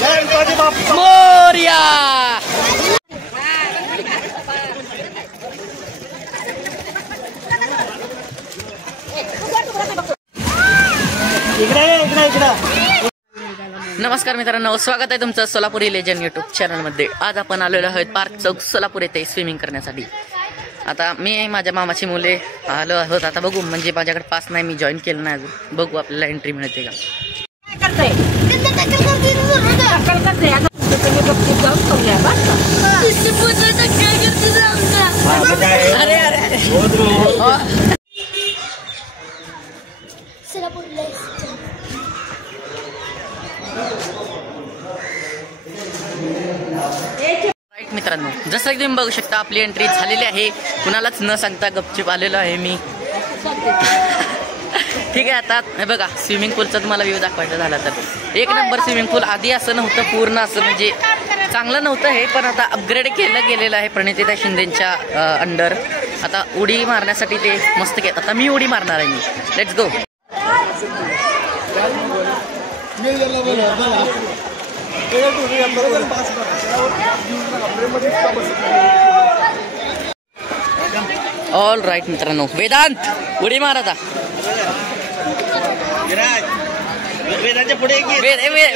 मोरया. नमस्कार मित्रांनो, स्वागत आहे तुमचं सोलापुरी लेजंड यूट्यूब चॅनलमध्ये. आज आपण आलेलो आहोत पार्क चौक सोलापूर येथे स्विमिंग करण्यासाठी. आता मी माझ्या मामाची मुले आलो आहोत. आता बघू, म्हणजे माझ्याकडे पास नाही, मी जॉईन केलं नाही अजून. बघू आपल्याला एंट्री मिळते का. अरे अरे राईट मित्रांनो, जसं की तुम्ही बघू शकता आपली एंट्री झालेली आहे. कुणालाच न सांगता गपचूप आलेलो आहे मी. ठीक आहे, आता हे बघा स्विमिंग पूलचा तुम्हाला व्ह्यू दाखवायचा झाला तर एक नंबर स्विमिंग पूल. आधी असं नव्हतं, पूर्ण असं म्हणजे चांगलं नव्हतं हे, पण आता अपग्रेड केलं गेलेलं आहे प्रणिता शिंदेच्या अंडर. आता उडी मारण्यासाठी ते मस्त के. आता मी उडी मारणार आहे. मी लेट्स गो. ऑल राईट मित्रांनो, वेदांत उडी मार आता.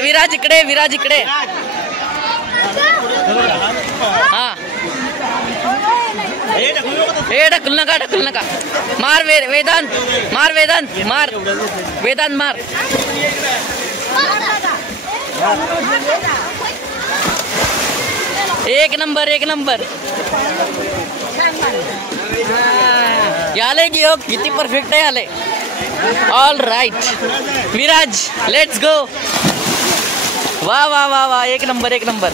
विराज इकडे, विराज इकडे. हा, हे ढकलू नका, ढकलू नका. मार वेदांत, मार वेदांत, मार वेदांत, मार. एक नंबर, एक नंबर. याले की हो, किती परफेक्ट आहे आले. All right Viraj, let's go. वा वा वा वा, एक नंबर, एक नंबर.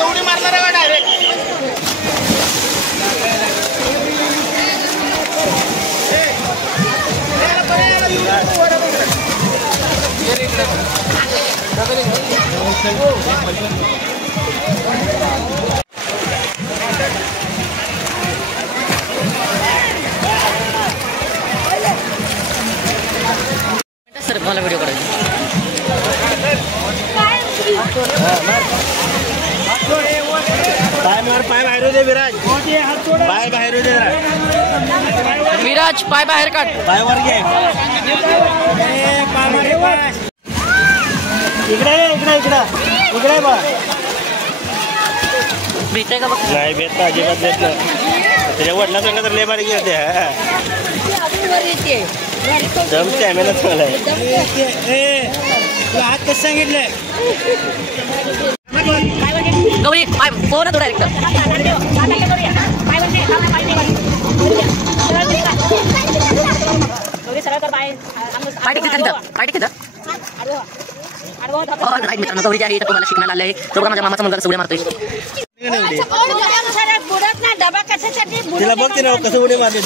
उडी मारणार आहे डायरेक्ट. सर मला व्हिडिओ काढायचा. पाय मार, पाय बाहेर दे विराज. पाय बाहेर दे विराज, पाय बाहेर काढ. पाय वर घे. इकडे इकडे इकडे इकडे बघ. भेटते का बघ. नाही भेट ना, अजिबात भेट ना. त्याच्या वडिला सांगा तर लय बारीक येते. जमते आम्ही ना चांगला आहे. हात कसं सांगितलंय गौरी. पाय फोन तो डायरेक्ट. मित्रांनो, गौरी आहे तुम्हाला शिकण्याला आले. तो माझ्या मामाचा मुलगा उड्या मारतोय. तिला बघ, तिला कसं उड्या मारते.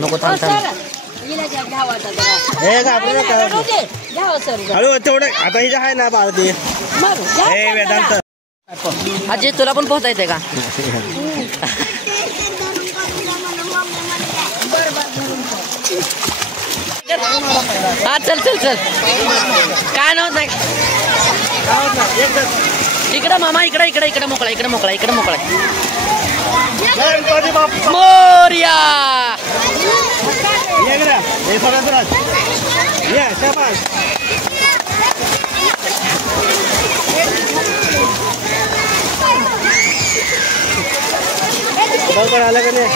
नको तेवढं आता हिच्या आहे ना बाळती. वेदांत अजय, तुला पण पोहता येते का. हा चल चल चल. काय नव्हतं इकडं मामा, इकडे इकडे इकडे मोकळा, इकडे मोकळा, इकडे मोकळा. मोरया. आलं का नाही.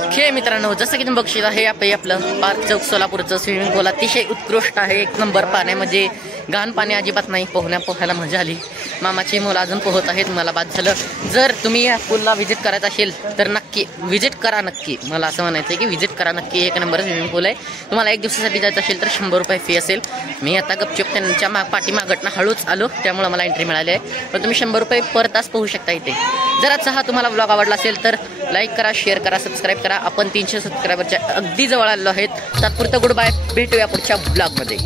ओके मित्रांनो, जसं की तुम्ही बघू शकता हे आपलं पार्क चौक सोलापूरचं स्विमिंग पूल अतिशय उत्कृष्ट आहे. 1 नंबर पाण्यामध्ये घाण पाणी अजिबात नाही. पोहायला मजा आली. मामाची मुलं अजून पोहत आहेत. मला बाद झालं. जर तुम्ही या पूलला व्हिजिट करायचं असेल तर नक्की व्हिजिट करा. नक्की मला असं म्हणायचं आहे की व्हिजिट करा नक्की. 1 नंबर स्विमिंग पूल आहे. तुम्हाला 1 दिवसासाठी जायचं असेल तर 100 रुपये फी असेल. मी आता गपचूप त्यांच्या पाठीमागटनं हळूच आलो, त्यामुळे मला एंट्री मिळाली आहे. पण तुम्ही 100 रुपये पर तास पोहू शकता इथे. जर आजचा हा तुम्हाला ब्लॉग आवडला असेल तर लाईक करा, शेअर करा, सबस्क्राईब करा. आपण 300 सबस्क्रायबरच्या अगदी जवळ आलेलो आहेत. तात्पुरतं गुड बाय. भेटूया पुढच्या ब्लॉगमध्ये.